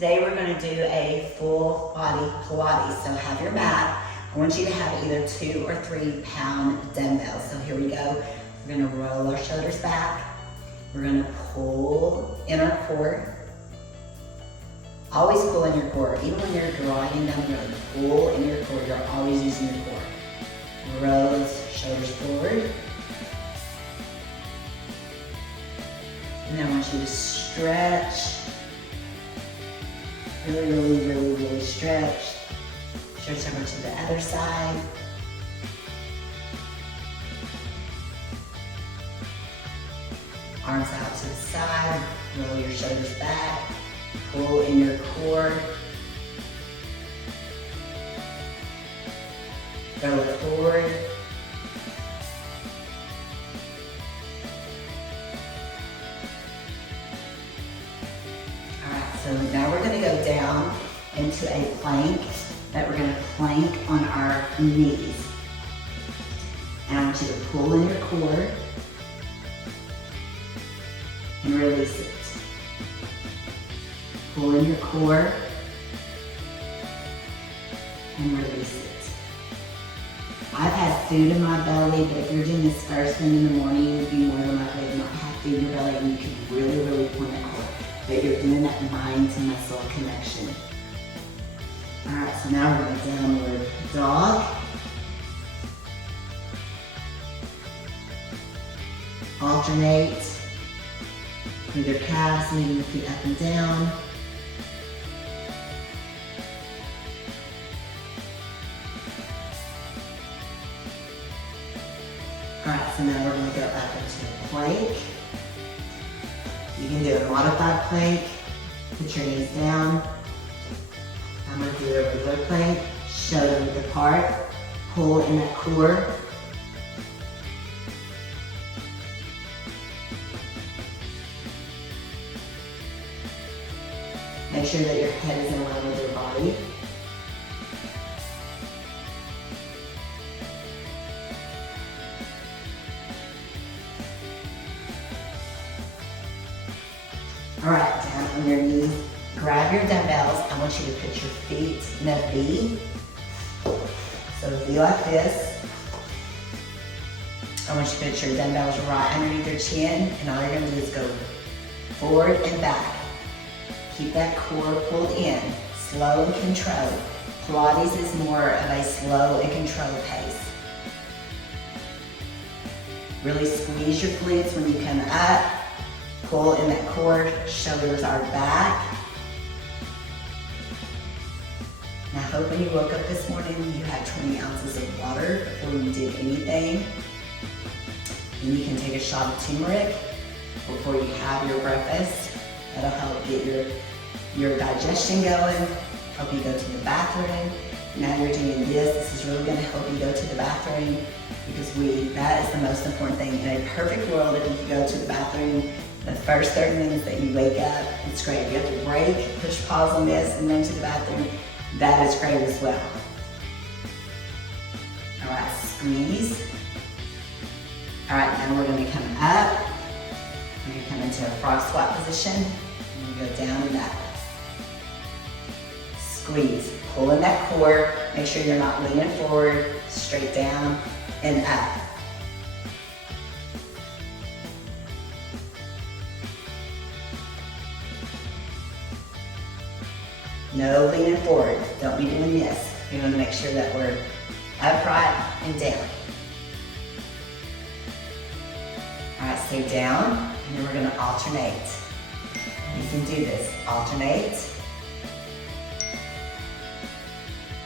Today we're going to do a full body Pilates. So have your mat. I want you to have either 2 or 3 pound dumbbells. So here we go. We're going to roll our shoulders back. We're going to pull in our core. Always pull in your core. Even when you're gliding down the road, pull in your core. You're always using your core. Roll those shoulders forward. And then I want you to stretch. Really stretch. Stretch over to the other side. Arms out to the side. Roll your shoulders back. Pull in your core. Go forward. So now we're going to go down into a plank that we're going to plank on our knees. And I want you to pull in your core and release it. Pull in your core and release it. I've had food in my belly, but if you're doing this first thing in the morning, you'd be more than likely to not have food in your belly, and you can really pull in that core. But you're doing that mind to muscle connection. All right, so now we're going to downward dog. Alternate with your calves, moving your feet up and down. All right, so now we're going to go up into a plank. You can do a modified plank, put your knees down. I'm going to do a regular plank, shoulder width apart, pull in that core. Make sure that your head is in line with your body. All right, down on your knees, grab your dumbbells. I want you to put your feet in a V. So V like this. I want you to put your dumbbells right underneath your chin, and all you're gonna do is go forward and back. Keep that core pulled in, slow and controlled. Pilates is more of a slow and controlled pace. Really squeeze your glutes when you come up. Pull in that core, shoulders are back. Now I hope when you woke up this morning you had 20 ounces of water before you did anything. And you can take a shot of turmeric before you have your breakfast. That'll help get your digestion going, help you go to the bathroom. Now you're doing this. This is really gonna help you go to the bathroom because that is the most important thing. In a perfect world, if you could go to the bathroom the first 30 minutes that you wake up, it's great. If you have to break, push pause on this and run to the bathroom, that is great as well. All right, squeeze. All right, now we're gonna come up. We're gonna come into a frog squat position. And we go down and up. Squeeze, pull in that core. Make sure you're not leaning forward, straight down and up. No leaning forward. Don't be doing this. We want to make sure that we're upright and down. All right, stay down, and then we're going to alternate. You can do this. Alternate.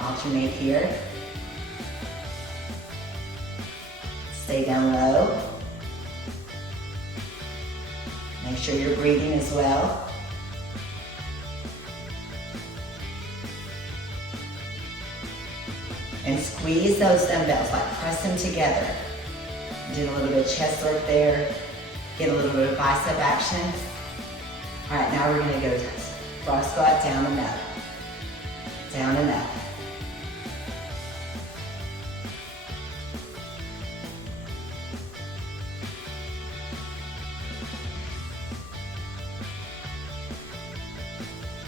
Alternate here. Stay down low. Make sure you're breathing as well. And squeeze those dumbbells, like press them together. Do a little bit of chest work there. Get a little bit of bicep action. All right, now we're gonna go frog squat, down and up. Down and up.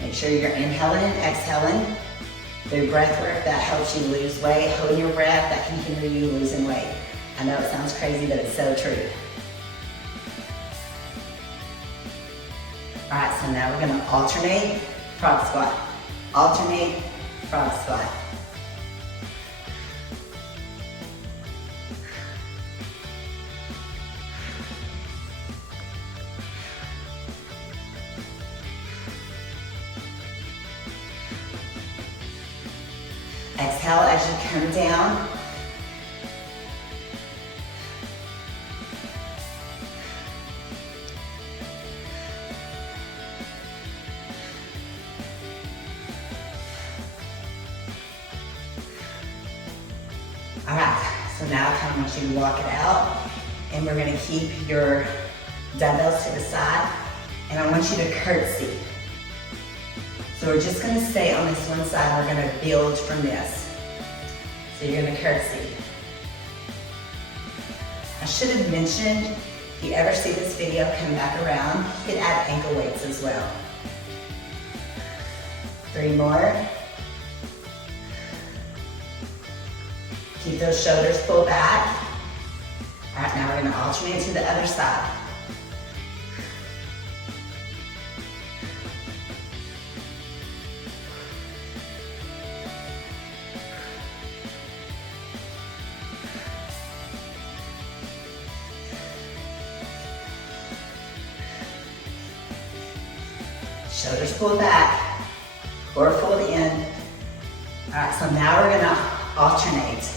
Make sure you're inhaling and exhaling through breath work that helps you lose weight. Holding your breath, that can hinder you losing weight. I know it sounds crazy, but it's so true. All right, so now we're gonna alternate frog squat. Alternate frog squat. Exhale as you come down. All right, so now I kind of want you to walk it out, and we're gonna keep your dumbbells to the side, and I want you to curtsy. So we're just gonna stay on this one side, we're gonna build from this. So you're gonna curtsy. I should have mentioned, if you ever see this video come back around, you could add ankle weights as well. 3 more. Keep those shoulders pulled back. All right, now we're gonna alternate to the other side. Shoulders pulled back, core fold in. All right, so now we're gonna alternate,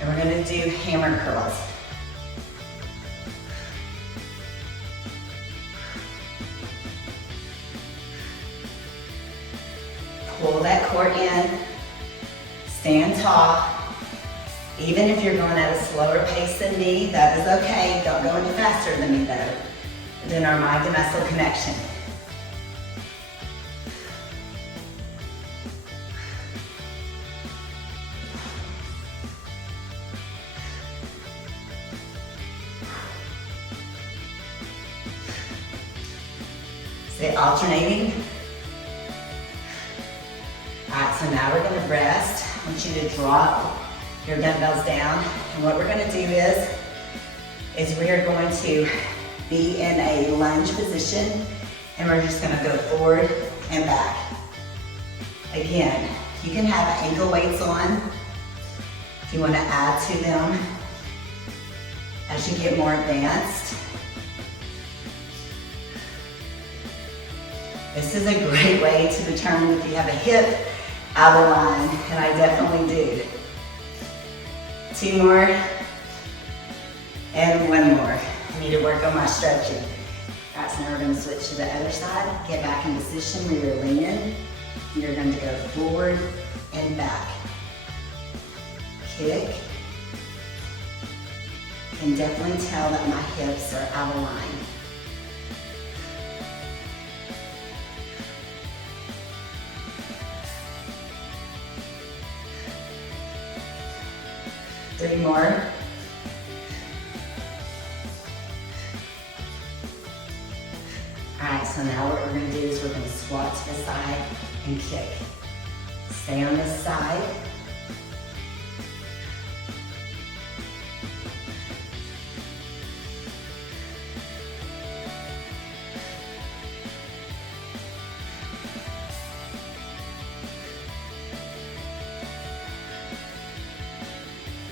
and we're gonna do hammer curls. Pull that core in, stand tall. Even if you're going at a slower pace than me, that is okay. Don't go any faster than me though. Then our mind to muscle connection. Stay alternating. All right, so now we're gonna rest. I want you to drop your dumbbells down. And what we're gonna do is we are going to be in a lunge position, and we're just gonna go forward and back. Again, you can have ankle weights on if you wanna add to them as you get more advanced. This is a great way to determine if you have a hip out of line, and I definitely do. 2 more, and 1 more. I need to work on my stretching. All right, so now we're gonna switch to the other side. Get back in position where you're leaning. You're going to go forward and back. Kick. You can definitely tell that my hips are out of line. Three more. Alright, so now what we're going to do is we're going to squat to the side and kick. Stay on this side.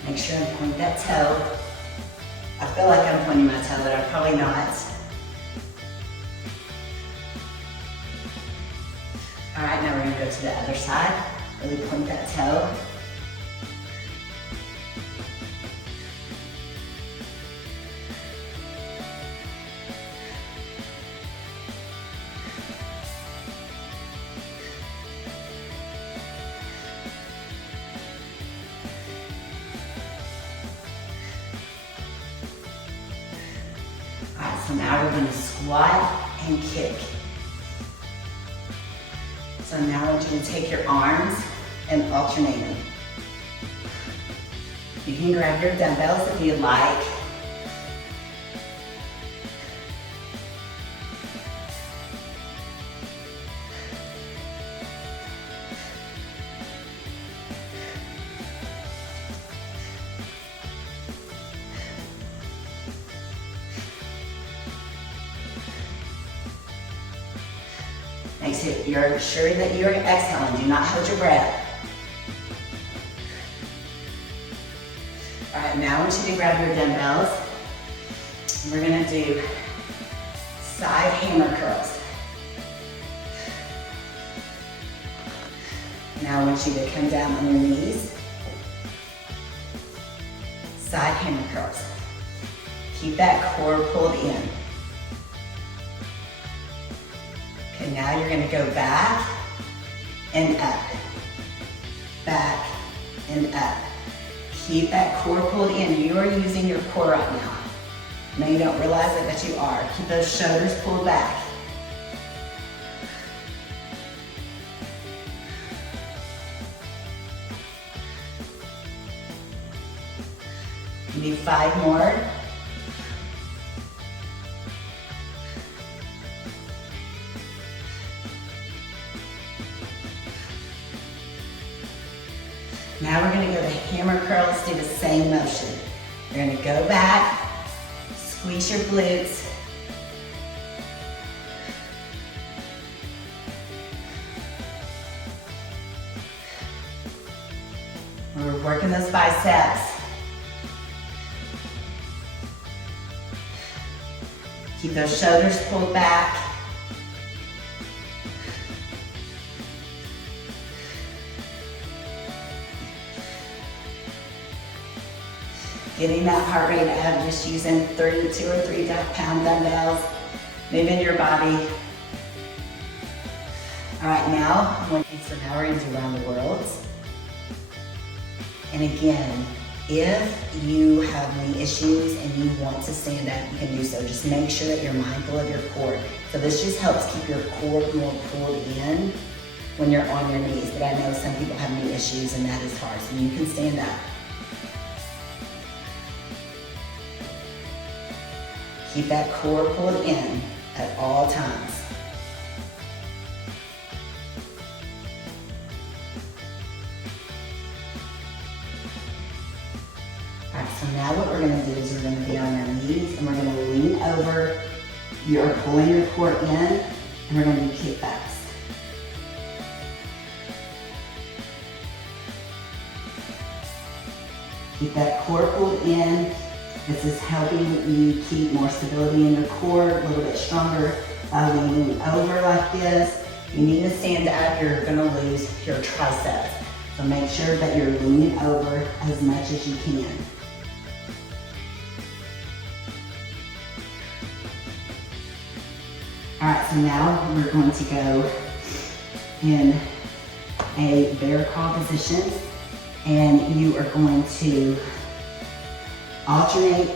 Make sure and point that toe. I feel like I'm pointing my toe, but I'm probably not. All right, now we're gonna go to the other side. Really point that toe. So now we're going to squat and kick. So now I want you to take your arms and alternate them. You can grab your dumbbells if you like. You're sure that you're exhaling. Do not hold your breath. All right, now I want you to grab your dumbbells. We're gonna do side hammer curls. Now I want you to come down on your knees. Side hammer curls. Keep that core pulled in. Okay, now you're gonna go back and up. Back and up. Keep that core pulled in. You are using your core right now. Now you don't realize it, but you are. Keep those shoulders pulled back. You need 5 more. Now we're gonna go to hammer curls, do the same motion. You're gonna go back, squeeze your glutes. We're working those biceps. Keep those shoulders pulled back. Getting that heart rate up, just using 2 or 3 pound dumbbells, moving your body. All right, so now we're gonna do round the worlds. And again, if you have knee issues and you want to stand up, you can do so. Just make sure that you're mindful of your core. So this just helps keep your core more pulled in when you're on your knees. But I know some people have knee issues and that is hard, so you can stand up. Keep that core pulled in at all times. All right, so now what we're gonna do is we're gonna be on our knees and we're gonna lean over. You're pulling your core in and we're gonna do kickbacks. Keep that core pulled in. This is helping you keep more stability in your core, a little bit stronger by leaning over like this. You need to stand up, you're gonna lose your triceps. So make sure that you're leaning over as much as you can. All right, so now we're going to go in a bear crawl position, and you are going to alternate.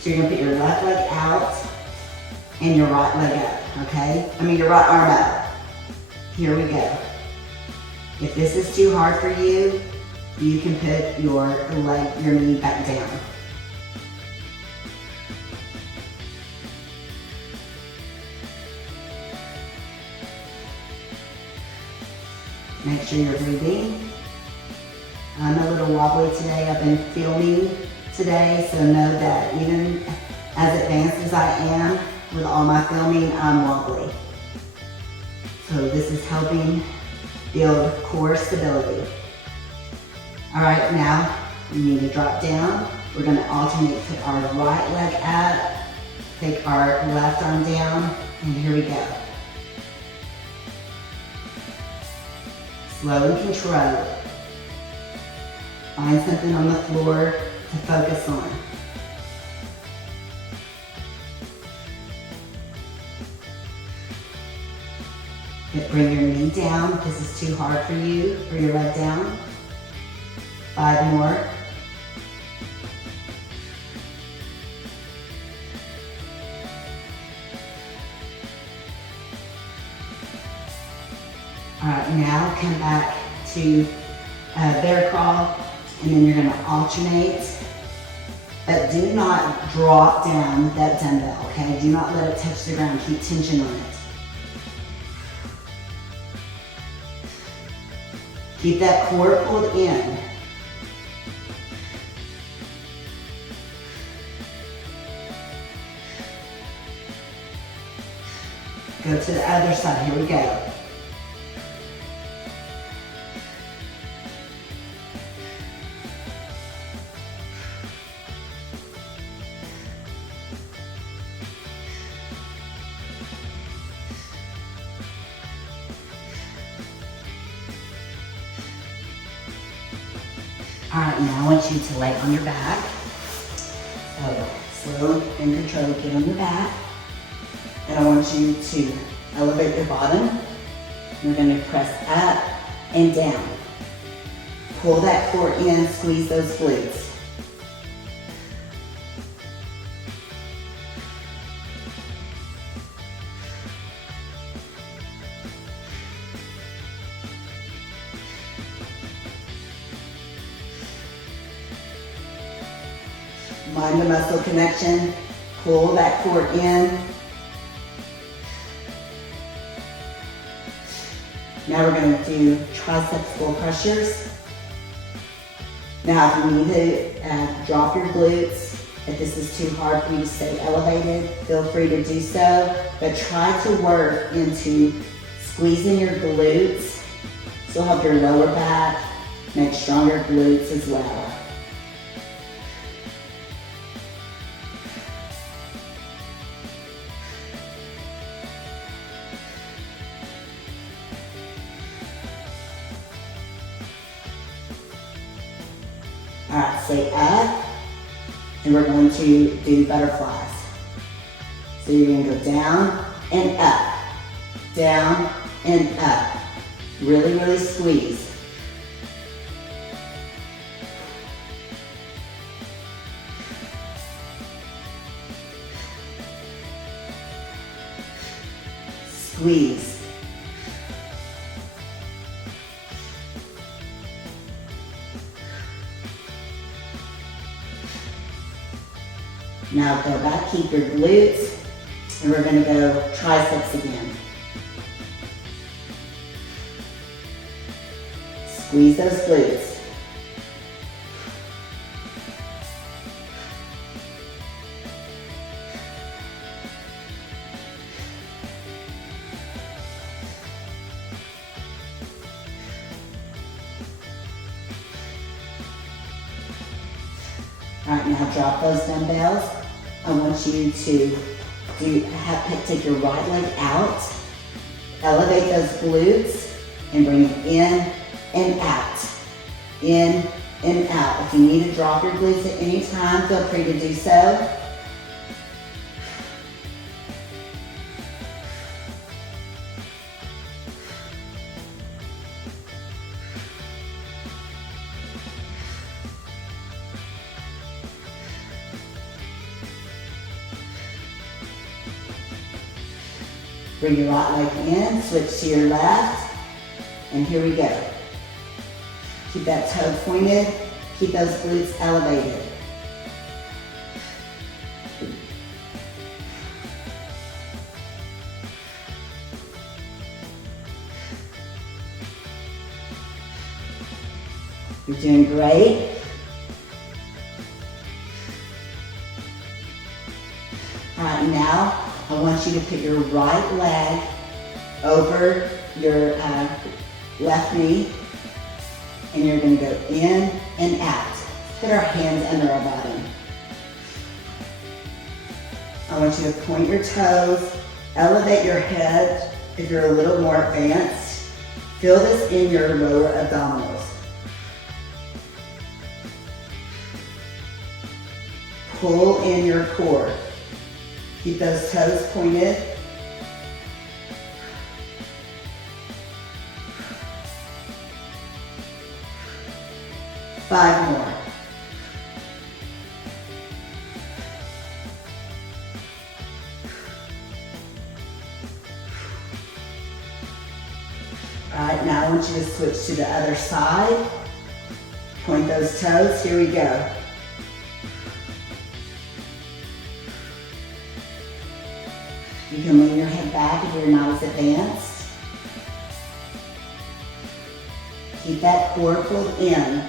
So you're gonna put your left leg out and your right leg up, okay? Your right arm up. Here we go. If this is too hard for you, you can put your knee back down. Make sure you're breathing. I'm a little wobbly today. I've been filming today, so know that even as advanced as I am with all my filming, I'm wobbly. So this is helping build core stability. All right, now you need to drop down. We're gonna alternate, put our right leg up, take our left arm down, and here we go. Slow and controlled. Find something on the floor to focus on. Bring your knee down. If this is too hard for you, bring your leg down. 5 more. All right, now come back to bear crawl, and then you're gonna alternate, but do not drop down that dumbbell, okay? Do not let it touch the ground, keep tension on it. Keep that core pulled in. Go to the other side, here we go. All right, now I want you to lay on your back. So slow and control, get on your back. And I want you to elevate your bottom. You're gonna press up and down. Pull that core in, squeeze those glutes. Mind the muscle connection. Pull that core in. Now we're going to do tricep skull crushers. Now if you need to drop your glutes, if this is too hard for you to stay elevated, feel free to do so. But try to work into squeezing your glutes. Still help your lower back, make stronger glutes as well. All right, stay up, and we're going to do butterflies. So you're going to go down and up. Really, really squeeze. Squeeze. Now go back, keep your glutes, and we're going to go triceps again. Squeeze those glutes. All right, now drop those dumbbells. I want you to take your right leg out, elevate those glutes, and bring it in and out. In and out. If you need to drop your glutes at any time, feel free to do so. Bring your right leg in, switch to your left, and here we go. Keep that toe pointed, keep those glutes elevated. You're doing great. All right, now I want you to put your right leg over your left knee, and you're going to go in and out. Put our hands under our bottom. I want you to point your toes, elevate your head if you're a little more advanced. Feel this in your lower abdominals. Pull in your core. Keep those toes pointed. Five more. All right, now I want you to switch to the other side. Point those toes. Here we go. You can lean your head back if you're not as advanced. Keep that core pulled in.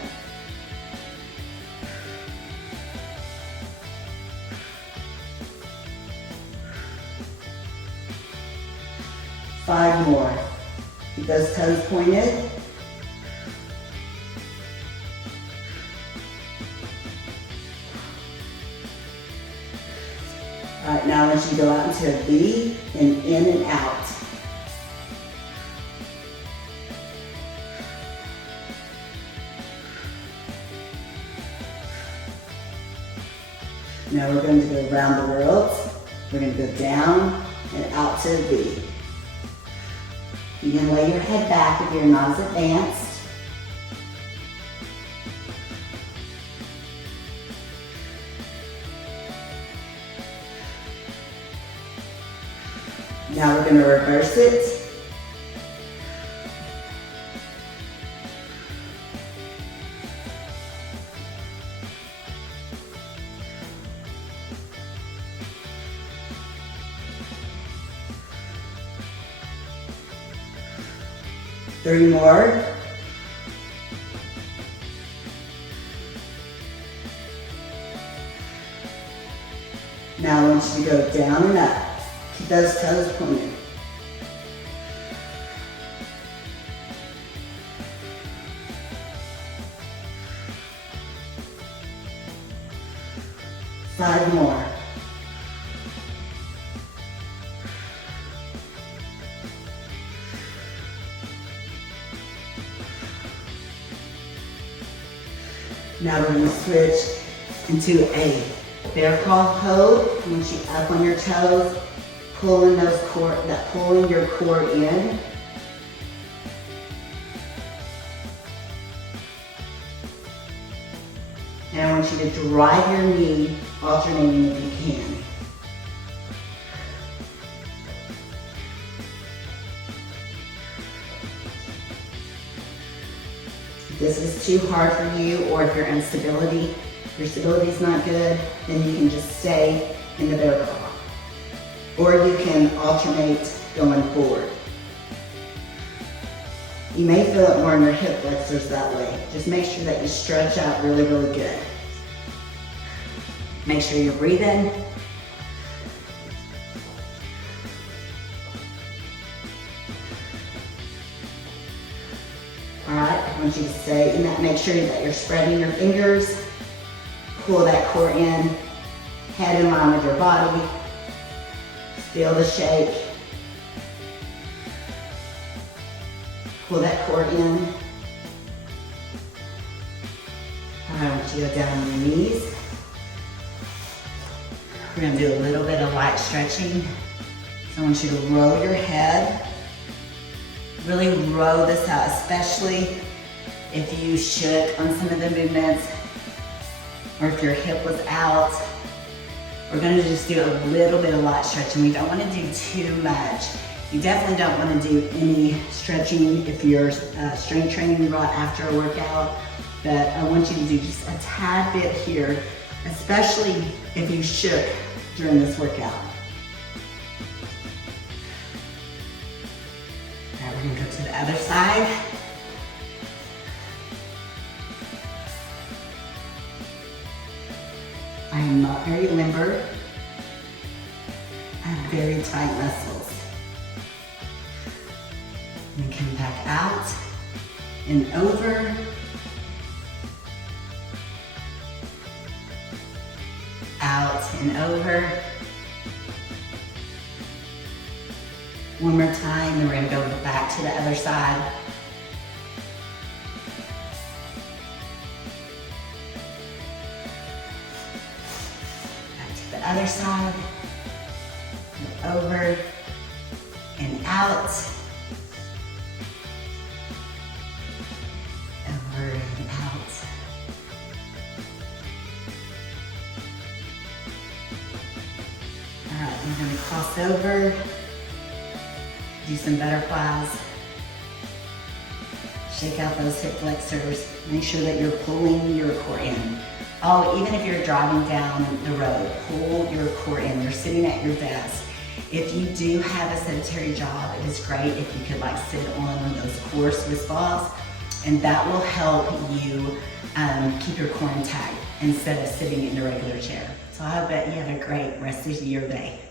Five more. Keep those toes pointed. All right, now I want you to go out into a V and in and out. Now we're going to go around the world. We're going to go down and out to a V. You can lay your head back if you're not as advanced. Now we're going to reverse it. Three more. Now I want you to go down and up. Keep those toes pointed. Five more. Now we're going to switch into a bear claw hold. I want you up on your toes, pulling your core in. And I want you to drive your knee, alternating if you can. If this is too hard for you, or if your stability is not good, then you can just stay in the bear claw. Or you can alternate going forward. You may feel it more in your hip flexors that way. Just make sure that you stretch out really, really good. Make sure you're breathing. All right, I want you to stay in that. Make sure that you're spreading your fingers. Pull that core in, head in line with your body. Feel the shake. Pull that core in. All right, I want you to go down on your knees. We're gonna do a little bit of light stretching. So I want you to roll your head. Really roll this out, especially if you shook on some of the movements or if your hip was out. We're gonna just do a little bit of light stretching. We don't wanna do too much. You definitely don't wanna do any stretching if you're strength training right after a workout, but I want you to do just a tad bit here, especially if you shook during this workout. All right, we're gonna go to the other side. I am not very limber. I have very tight muscles. And come back out and over. Out and over. One more time, and we're gonna go back to the other side. Back to the other side. And over and out. Over and out. All right, we're gonna cross over. Do some butterflies. Shake out those hip flexors. Make sure that you're pulling your core in. Oh, even if you're driving down the road, pull your core in. You're sitting at your desk. If you do have a sedentary job, it is great if you could like sit on one of those core Swiss balls, and that will help you keep your core intact instead of sitting in a regular chair. So I hope that you have a great rest of your day.